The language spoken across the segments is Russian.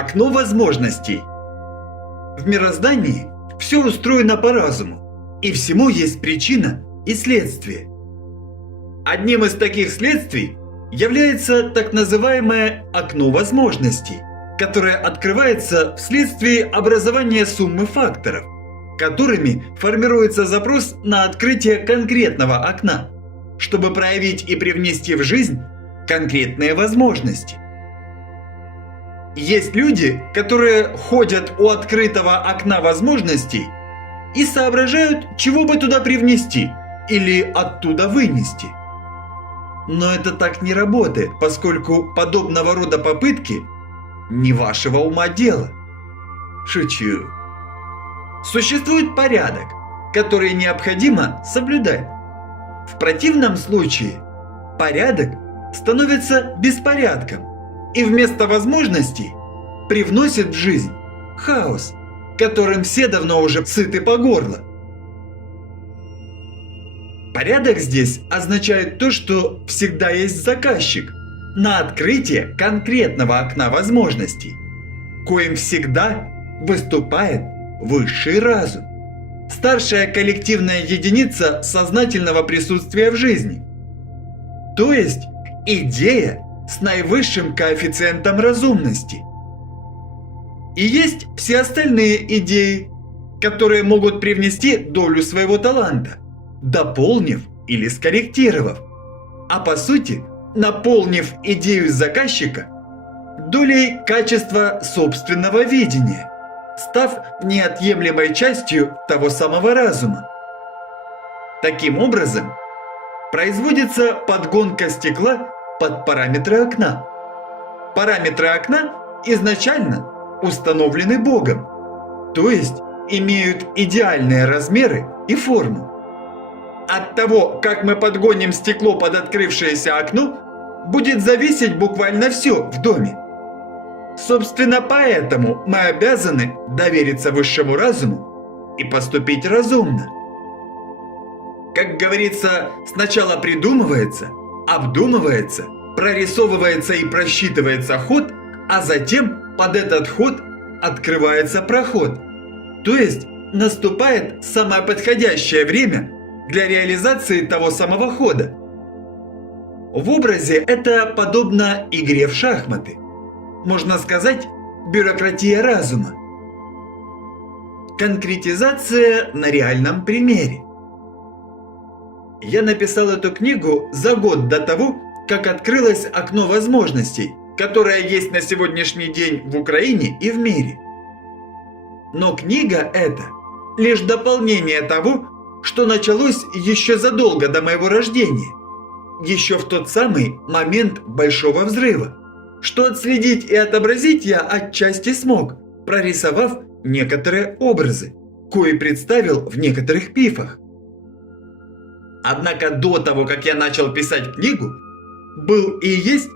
Окно возможностей. В мироздании все устроено по разуму, и всему есть причина и следствие. Одним из таких следствий является так называемое окно возможностей, которое открывается вследствие образования суммы факторов, которыми формируется запрос на открытие конкретного окна, чтобы проявить и привнести в жизнь конкретные возможности. Есть люди, которые ходят у открытого окна возможностей и соображают, чего бы туда привнести или оттуда вынести. Но это так не работает, поскольку подобного рода попытки не вашего ума дело. Шучу. Существует порядок, который необходимо соблюдать. В противном случае порядок становится беспорядком и вместо возможностей привносит в жизнь хаос, которым все давно уже сыты по горло. Порядок здесь означает то, что всегда есть заказчик на открытие конкретного окна возможностей, коим всегда выступает высший разум, старшая коллективная единица сознательного присутствия в жизни, то есть идея с наивысшим коэффициентом разумности. И есть все остальные идеи, которые могут привнести долю своего таланта, дополнив или скорректировав, а по сути наполнив идею заказчика долей качества собственного видения, став неотъемлемой частью того самого разума. Таким образом, производится подгонка стекла под параметры окна. Параметры окна изначально установлены Богом, то есть имеют идеальные размеры и форму. От того, как мы подгоним стекло под открывшееся окно, будет зависеть буквально все в доме. Собственно, поэтому мы обязаны довериться высшему разуму и поступить разумно. Как говорится, сначала придумывается, обдумывается, прорисовывается и просчитывается ход, а затем под этот ход открывается проход. То есть наступает самое подходящее время для реализации того самого хода. В образе это подобно игре в шахматы. Можно сказать, бюрократия разума. Конкретизация на реальном примере. Я написал эту книгу за год до того, как открылось окно возможностей, которое есть на сегодняшний день в Украине и в мире. Но книга эта лишь дополнение того, что началось еще задолго до моего рождения, еще в тот самый момент Большого взрыва, что отследить и отобразить я отчасти смог, прорисовав некоторые образы, кои представил в некоторых пифах. Однако до того, как я начал писать книгу, был и есть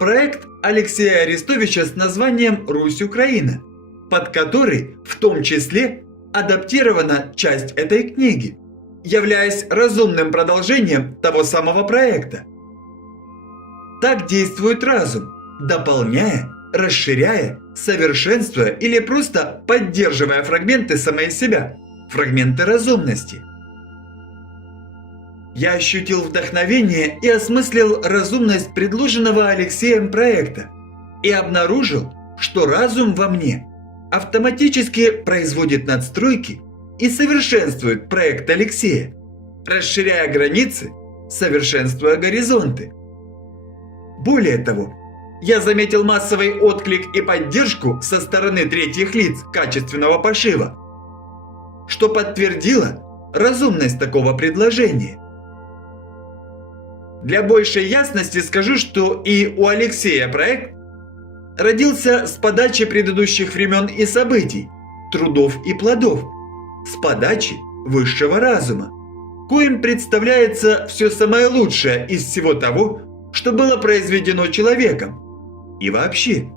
проект Алексея Арестовича с названием «Русь-Украина», под который в том числе адаптирована часть этой книги, являясь разумным продолжением того самого проекта. Так действует разум, дополняя, расширяя, совершенствуя или просто поддерживая фрагменты самой себя, фрагменты разумности. Я ощутил вдохновение и осмыслил разумность предложенного Алексеем проекта и обнаружил, что разум во мне автоматически производит надстройки и совершенствует проект Алексея, расширяя границы, совершенствуя горизонты. Более того, я заметил массовый отклик и поддержку со стороны третьих лиц качественного пошива, что подтвердило разумность такого предложения. Для большей ясности скажу, что и у Алексея проект родился с подачи предыдущих времен и событий, трудов и плодов, с подачи высшего разума, коим представляется все самое лучшее из всего того, что было произведено человеком. И вообще.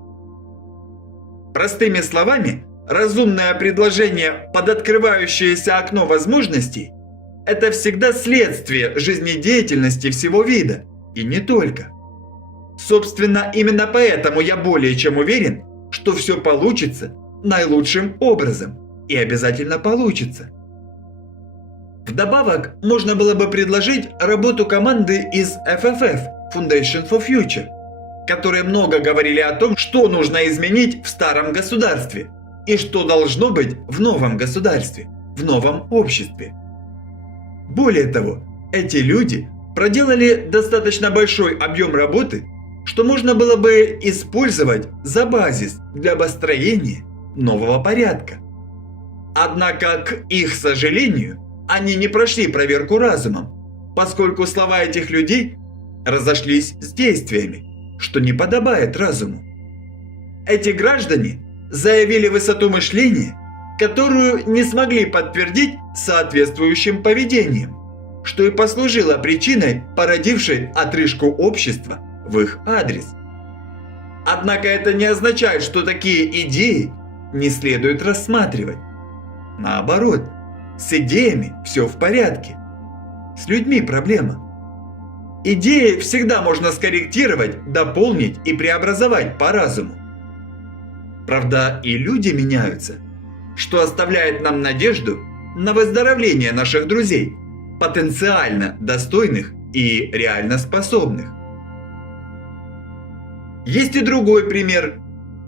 Простыми словами, разумное предложение под открывающееся окно возможностей – это всегда следствие жизнедеятельности всего вида, и не только. Собственно, именно поэтому я более чем уверен, что все получится наилучшим образом, и обязательно получится. Вдобавок, можно было бы предложить работу команды из FFF, Foundation for Future, которые много говорили о том, что нужно изменить в старом государстве и что должно быть в новом государстве, в новом обществе. Более того, эти люди проделали достаточно большой объем работы, что можно было бы использовать за базис для построения нового порядка. Однако, к их сожалению, они не прошли проверку разумом, поскольку слова этих людей разошлись с действиями, что не подобает разуму. Эти граждане заявили высоту мышления, которую не смогли подтвердить соответствующим поведением, что и послужило причиной, породившей отрыжку общества в их адрес. Однако это не означает, что такие идеи не следует рассматривать. Наоборот, с идеями все в порядке. С людьми проблема. Идеи всегда можно скорректировать, дополнить и преобразовать по разуму. Правда, и люди меняются, что оставляет нам надежду на выздоровление наших друзей, потенциально достойных и реально способных. Есть и другой пример.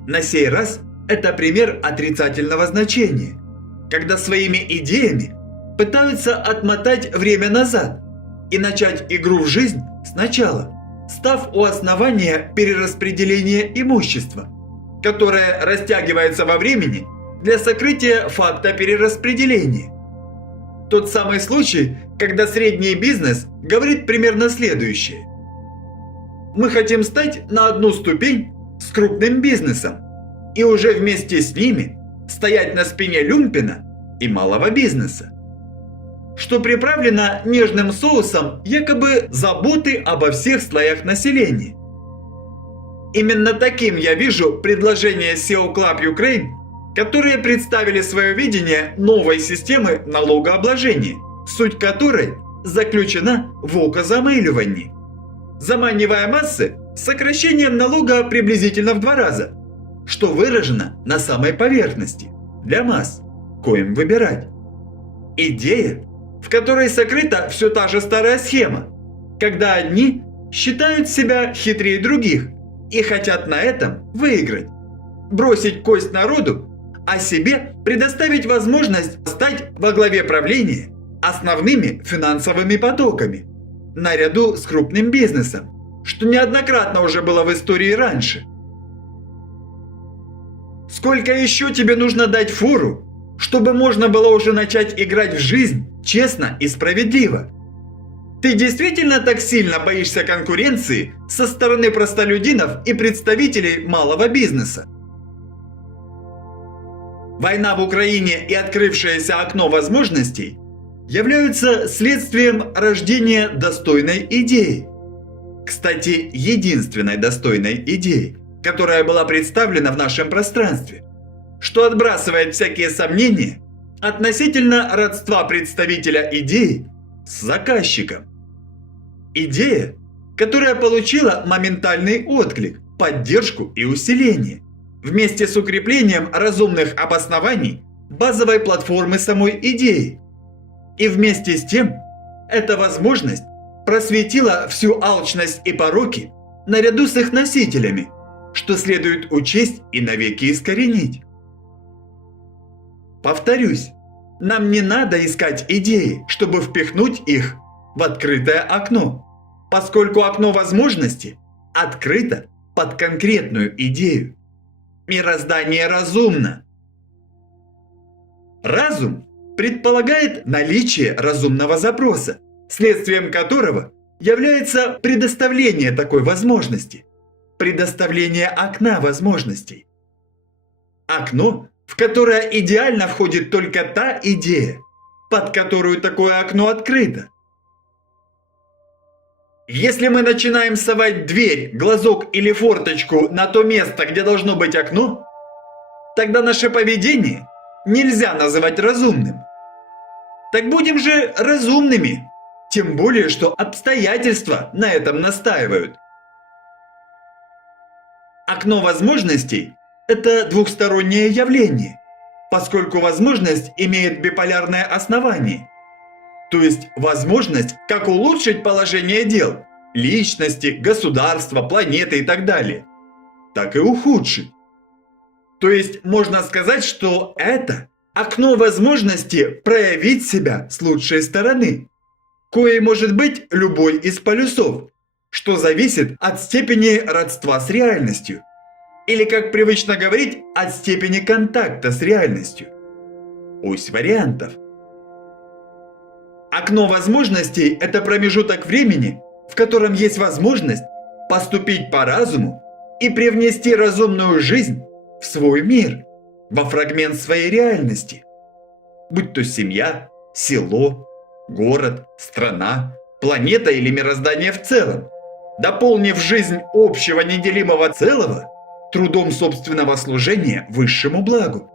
На сей раз это пример отрицательного значения, когда своими идеями пытаются отмотать время назад и начать игру в жизнь сначала, став у основания перераспределения имущества, которое растягивается во времени для сокрытия факта перераспределения. Тот самый случай, когда средний бизнес говорит примерно следующее: мы хотим стать на одну ступень с крупным бизнесом и уже вместе с ними стоять на спине люмпена и малого бизнеса, что приправлено нежным соусом якобы заботы обо всех слоях населения. Именно таким я вижу предложение SEO Club Ukraine, которые представили свое видение новой системы налогообложения, суть которой заключена в окозамыливании, заманивая массы сокращением налога приблизительно в 2 раза, что выражено на самой поверхности, для масс, коим выбирать. Идея, в которой сокрыта все та же старая схема, когда одни считают себя хитрее других и хотят на этом выиграть, бросить кость народу, а себе предоставить возможность стать во главе правления основными финансовыми потоками, наряду с крупным бизнесом, что неоднократно уже было в истории раньше. Сколько еще тебе нужно дать фору, чтобы можно было уже начать играть в жизнь честно и справедливо? Ты действительно так сильно боишься конкуренции со стороны простолюдинов и представителей малого бизнеса? Война в Украине и открывшееся окно возможностей являются следствием рождения достойной идеи. Кстати, единственной достойной идеи, которая была представлена в нашем пространстве, что отбрасывает всякие сомнения относительно родства представителя идеи с заказчиком. Идея, которая получила моментальный отклик, поддержку и усиление, вместе с укреплением разумных обоснований базовой платформы самой идеи. И вместе с тем, эта возможность просветила всю алчность и пороки наряду с их носителями, что следует учесть и навеки искоренить. Повторюсь, нам не надо искать идеи, чтобы впихнуть их в открытое окно, поскольку окно возможностей открыто под конкретную идею. Мироздание разумно. Разум предполагает наличие разумного запроса, следствием которого является предоставление такой возможности, предоставление окна возможностей. Окно, в которое идеально входит только та идея, под которую такое окно открыто. Если мы начинаем совать дверь, глазок или форточку на то место, где должно быть окно, тогда наше поведение нельзя называть разумным. Так будем же разумными, тем более, что обстоятельства на этом настаивают. Окно возможностей Это двухстороннее явление, поскольку возможность имеет биполярное основание. То есть возможность как улучшить положение дел, личности, государства, планеты и так далее, так и ухудшить. То есть можно сказать, что это окно возможности проявить себя с лучшей стороны, коей может быть любой из полюсов, что зависит от степени родства с реальностью. Или, как привычно говорить, от степени контакта с реальностью. Ось вариантов. Окно возможностей – это промежуток времени, в котором есть возможность поступить по разуму и привнести разумную жизнь в свой мир, во фрагмент своей реальности. Будь то семья, село, город, страна, планета или мироздание в целом, дополнив жизнь общего неделимого целого трудом собственного служения высшему благу.